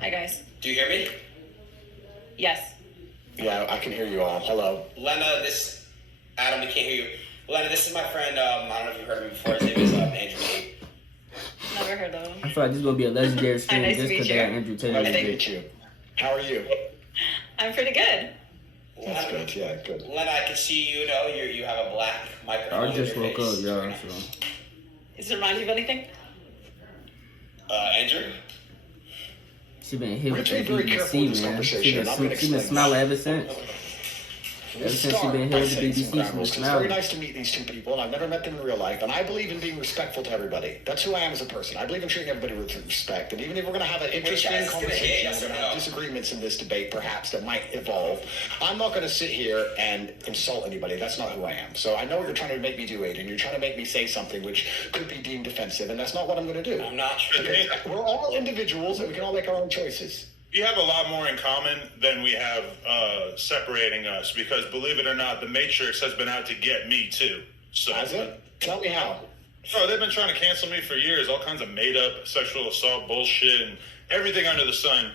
Hi, guys. Do you hear me? Yes. Yeah, I can hear you all. Hello. Lena, Adam, we can't hear you. Lena, this is my friend, I don't know if you've heard of him before. His name is Andrew Tate. Never heard of him. I feel like this is going to be a legendary stream Nice to just meet because you. they got Andrew Tate. Nice to meet you. How are you? I'm pretty good. That's good. Yeah, good. Lena, I can see you have a black microphone. I just in your woke up, face. y'all. So. Does it remind you of anything? Andrew? She been hit We're with being that very careful BBC, in this man. conversation. I'm gonna She been explain smiling ever this. since. Ever since she Start been by here with the saying some BBC, ground she been rules. It's very smiling. nice to meet these two people, and I've never met them in real life, and I believe in being respectful to everybody. That's who I am as a person. I believe in treating everybody with respect, and even if we're going to have an interesting guys, conversation, yes we're or going to have no? disagreements in this debate, perhaps, that might evolve, I'm not going to sit here and insult anybody. That's not who I am. So I know what you're trying to make me do, Adin. You're trying to make me say something which could be deemed offensive, and that's not what I'm going to do. I'm not sure. Because we're all individuals, and we can all make our own choices. We have a lot more in common than we have separating us, because believe it or not, the Matrix has been out to get me too. So, Has it? Tell me how. Oh, they've been trying to cancel me for years. All kinds of made-up sexual assault bullshit and everything under the sun.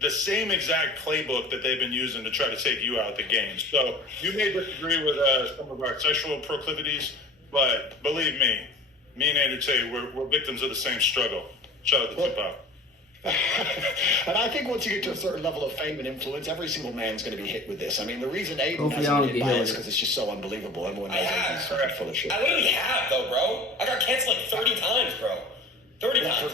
The same exact playbook that they've been using to try to take you out of the game. So you may disagree with some of our sexual proclivities, but believe me and Andrew Tate, we're victims of the same struggle. Shout out to Tupac. And I think once you get to a certain level of fame and influence, every single man's going to be hit with this. I mean, the reason Adin Hopefully I don't hasn't get been hit by with is it. because it's just so unbelievable. Everyone knows I Adin's have. fucking full of shit. I literally have, though, bro. I got canceled like 30 times, bro. 30 times.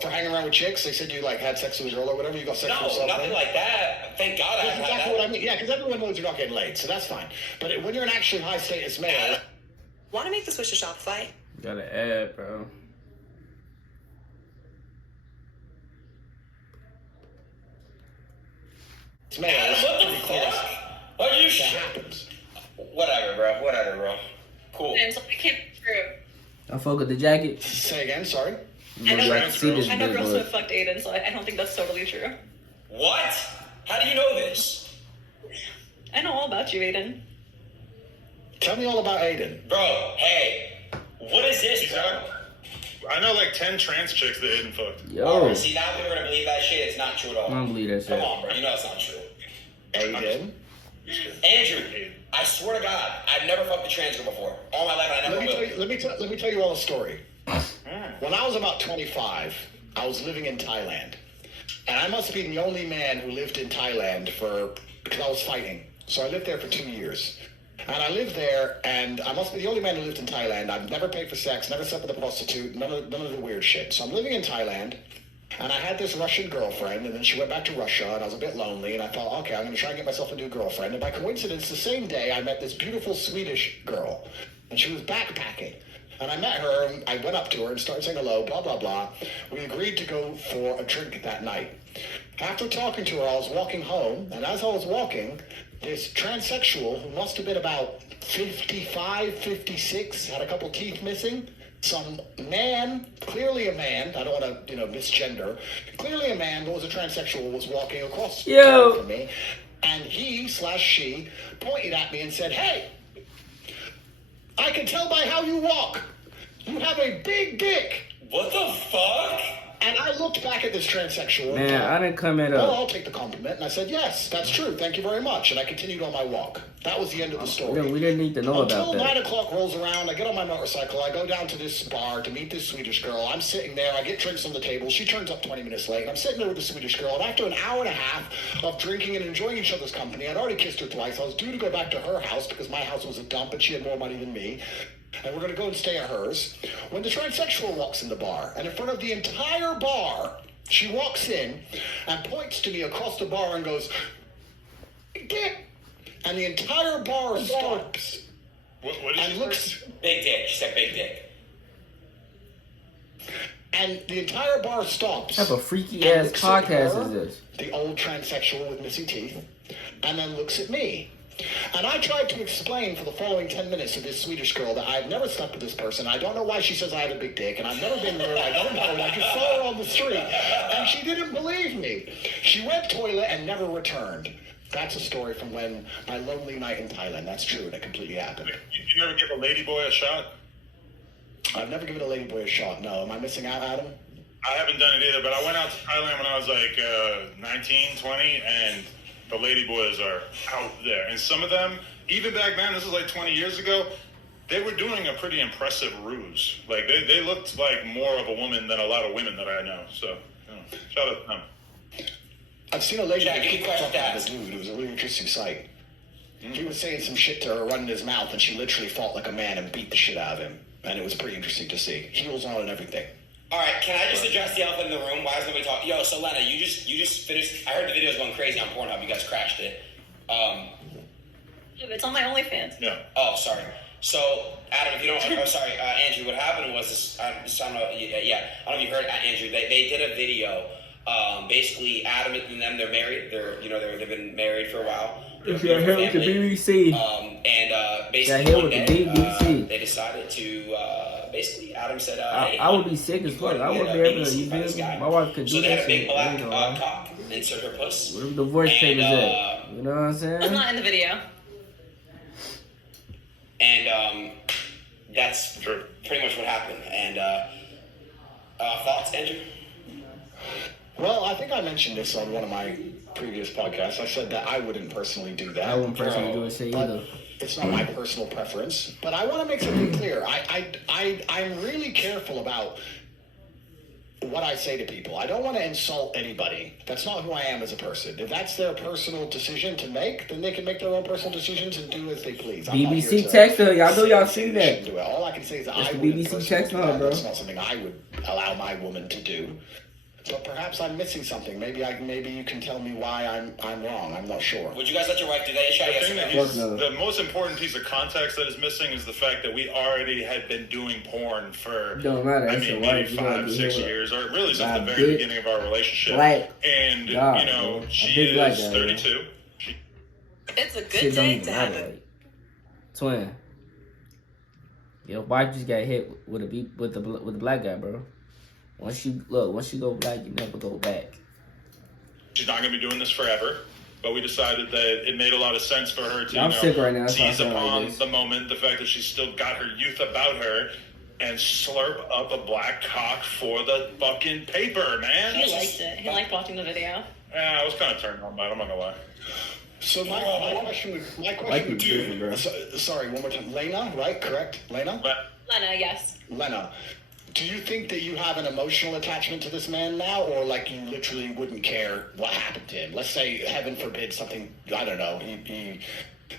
For hanging around with chicks? They said you like had sex with a girl or whatever. You got sexual assault. No, nothing like that. Thank God I That's haven't exactly had what that. I mean. Yeah, because everyone knows you're not getting laid, so that's fine. But when you're an actually high status male, Want to make the switch to Shopify? Got an ad, bro. it's male. Adam, It's what the pretty close. fuck? Are you That sure? happens. Whatever, bro. Cool. And so it can't be true. I fuck with the jacket. Say again. Sorry. I know, Like, see this I know big girls who boy. have fucked Adin, so I don't think that's totally true. What? How do you know this? I know all about you, Adin. Tell me all about Adin. Bro, hey. What is this, bro? I know like 10 trans chicks that Aiden fucked. Yo. See, now we're gonna believe that shit. It's not true at all. I don't believe that shit. Come on, bro. You know it's not true. Adin. Andrew, I swear to God, I've never fucked a trans girl before. All my life, I never will. Let me tell you all a story. When I was about 25, I was living in Thailand, and I must be the only man who lived in Thailand because I was fighting. So I lived there for 2 years. And I lived there, and I must be the only man who lived in Thailand. I've never paid for sex, never slept with a prostitute, none of the weird shit. So I'm living in Thailand, and I had this Russian girlfriend, and then she went back to Russia, and I was a bit lonely, and I thought, okay, I'm going to try and get myself a new girlfriend. And by coincidence, the same day, I met this beautiful Swedish girl, and she was backpacking. And I met her, and I went up to her and started saying hello, blah, blah, blah. We agreed to go for a drink that night. After talking to her, I was walking home, and as I was walking, this transsexual, who must have been about 55, 56, had a couple teeth missing, some man, clearly a man, I don't want to, misgender, clearly a man who was a transsexual was walking across from me, and he/she pointed at me and said, "Hey, I can tell by how you walk. You have a big dick." What the fuck? And I looked back at this transsexual. Man, and thought, I didn't come at well, up. I'll take the compliment. And I said, yes, that's true. Thank you very much. And I continued on my walk. That was the end of the story. We didn't need to know Until about that. 9 o'clock rolls around, I get on my motorcycle. I go down to this bar to meet this Swedish girl. I'm sitting there. I get drinks on the table. She turns up 20 minutes late. And I'm sitting there with the Swedish girl. And after an hour and a half of drinking and enjoying each other's company, I'd already kissed her twice. I was due to go back to her house because my house was a dump and she had more money than me. And we're going to go and stay at hers. When the transsexual walks in the bar, and in front of the entire bar, she walks in and points to me across the bar and goes, "Dick!" And the entire bar stops What did and you looks, say? Big dick. She said big dick. and the entire bar stops. What type of freaky and ass looks at podcast her, is this? The old transsexual with missing teeth, and then looks at me. And I tried to explain for the following 10 minutes to this Swedish girl that I've never slept with this person. I don't know why she says I have a big dick, and I've never been there. I don't know. And I just saw her on the street, and she didn't believe me. She went toilet and never returned. That's a story from when my lonely night in Thailand. That's true, and it completely happened. You never give a ladyboy a shot? I've never given a ladyboy a shot. No, am I missing out, Adam? I haven't done it either, but I went out to Thailand when I was like 19, 20, and the lady boys are out there. And some of them, even back then, this was like 20 years ago, they were doing a pretty impressive ruse. Like, they looked like more of a woman than a lot of women that I know. So, shout out to them. I've seen a lady Jack, that any kicked questions up to on ask? the dude. It was a really interesting sight. He was saying some shit to her, running his mouth, and she literally fought like a man and beat the shit out of him. And it was pretty interesting to see. Heels on and everything. All right, can I just address the elephant in the room? Why is nobody talking? Yo, so Lena, you just finished. I heard the video's going crazy on Pornhub. You guys crashed it. It's on my OnlyFans. Yeah. Oh, sorry. So, Adam, if you don't, Andrew, what happened was this. I don't know. Yeah, I don't know if you heard Andrew. They did a video. Basically, Adam and them, they're married. They've been married for a while. If you're here with the BBC. Basically, here one with the day, BBC. they decided to. Basically, Adam said, I "Hey, would be sick as fuck. I wouldn't be able to. You feel me? My wife could So do they that had a big shit. black You know, cock insert her puss. where the divorce And, papers at? You know what I'm That's saying? not in the video. And that's Sure. pretty much what happened. And thoughts, Andrew? Well, I think I mentioned this on one of my previous podcasts. I said that I wouldn't personally do that. I wouldn't personally do a shit But either. it's not my personal preference. But I want to make something clear. I'm really careful about what I say to people. I don't want to insult anybody. That's not who I am as a person. If that's their personal decision to make, then they can make their own personal decisions and do as they please. I'm not BBC here to text her. Y'all know say y'all they seen shouldn't that. do it. All I can say is that That's I the wouldn't BBC personally text do her, that. bro. That's not something I would allow my woman to do. But perhaps I'm missing something. Maybe you can tell me why I'm wrong. I'm not sure. Would you guys let your wife do that? The, Yes or thing that no? he's, the most important piece of context that is missing is the fact that we already had been doing porn for, Don't matter. I That's mean, your maybe wife. You gotta 5, be 6 here. years, or really since By the very big beginning of our relationship. black And, guy, you know, bro. A she big black is guy, 32. It's a good Shit don't day even to have matter. a Like, twin. Your wife just got hit with the black guy, bro. Once you go black, you never go back. She's not going to be doing this forever. But we decided that it made a lot of sense for her to, I'm sick right now. That's why I seize sound like upon this. the moment, the fact that she's still got her youth about her, and slurp up a black cock for the fucking paper, man. He liked it. He liked watching the video. Yeah, I was kind of turned on by it, I'm not going to lie. So my question would you, be, bro. sorry, one more time. Lena, right? Correct? Lena? But Lena, yes. Lena, do you think that you have an emotional attachment to this man now, or like you literally wouldn't care what happened to him? Let's say, heaven forbid, something, I don't know, he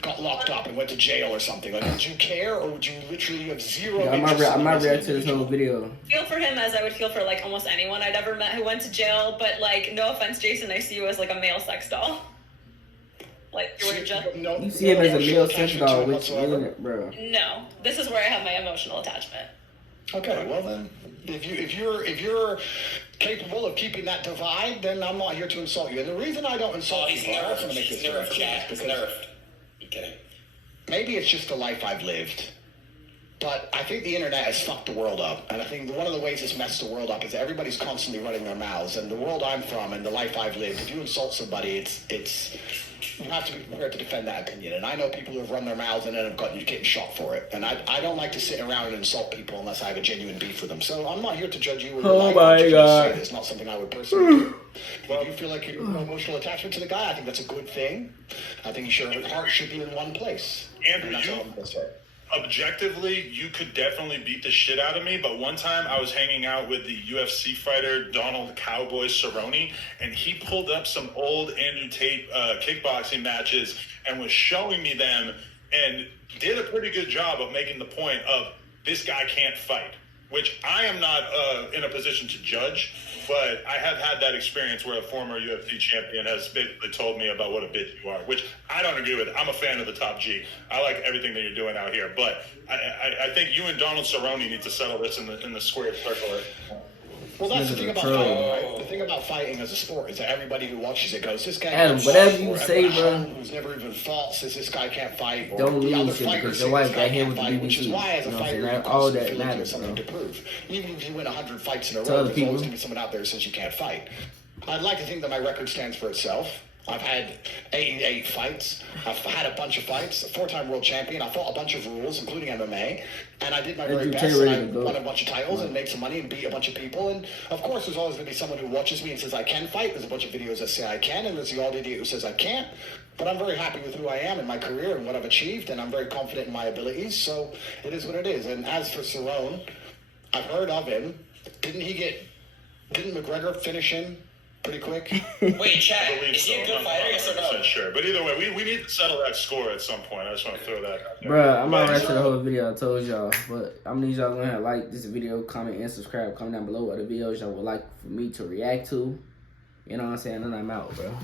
got locked up and went to jail or something. Like, would you care, or would you literally have zero Yeah, interest in I him might as an react to this whole individual? video. Feel for him as I would feel for like almost anyone I'd ever met who went to jail. But like, no offense, Jason, I see you as like a male sex doll. Like you were just No, You see him as a emotional male sex attachment to doll, him which whatsoever? isn't, bro. no. This is where I have my emotional attachment. Okay, well then, if you're capable of keeping that divide, then I'm not here to insult you. And the reason I don't Oh, insult he's people, I also nerfed. want to make He's this very nerfed, clear, Jack. He's because nerfed. I'm kidding. maybe it's just the life I've lived. But I think the internet has fucked the world up. And I think one of the ways it's messed the world up is that everybody's constantly running their mouths. And the world I'm from and the life I've lived, if you insult somebody, it's you have to be prepared to defend that opinion. And I know people who have run their mouths and then have getting shot for it. And I don't like to sit around and insult people unless I have a genuine beef with them. So I'm not here to judge you or your Oh life. my I'm just God. gonna say it's not something I would personally do. If you feel like you have an emotional attachment to the guy, I think that's a good thing. I think your heart should be in one place. Andrew, And that's you- all I'm gonna say. Objectively, you could definitely beat the shit out of me, but one time I was hanging out with the UFC fighter Donald Cowboy Cerrone, and he pulled up some old Andrew Tate kickboxing matches and was showing me them, and did a pretty good job of making the point of this guy can't fight, which I am not in a position to judge, but I have had that experience where a former UFC champion has basically told me about what a bitch you are, which I don't agree with. I'm a fan of the Top G. I like everything that you're doing out here, but I think you and Donald Cerrone need to settle this in the square circle. Well, that's the This thing is a about troll. fighting, right? The thing about fighting as a sport is that everybody who watches it goes, this guy Adam, can't whatever fight, you or say, everyone at bro. home who's never even fought says this guy can't fight, or Don't the other lose it fighters because say your wife this got guy hit can't with the fight, which is BBC. why as a You know what I'm fighter saying? you All constantly that feel like you have matters, something bro. to prove. Even if you win 100 fights in a Tell row, the there's people. always going to be someone out there who says you can't fight. I'd like to think that my record stands for itself. I've had 88 fights. I've had a bunch of fights. 4-time world champion. I fought a bunch of rules, including MMA. And I did my very best. And I won a bunch of titles and made some money and beat a bunch of people. And of course, there's always going to be someone who watches me and says I can fight. There's a bunch of videos that say I can, and there's the odd idiot who says I can't. But I'm very happy with who I am in my career and what I've achieved, and I'm very confident in my abilities. So it is what it is. And as for Cerrone, I've heard of him. Didn't McGregor finish him pretty quick? Wait, Chad, is he a good fighter? Yes or no? Sure, but either way, we need to settle that score at some point. I just want to throw that out there. Bruh, I'm not to the whole video I told y'all, but I'm gonna need y'all to like this video, comment, and subscribe. Comment down below other videos y'all would like for me to react to. You know what I'm saying? And I'm out, bro.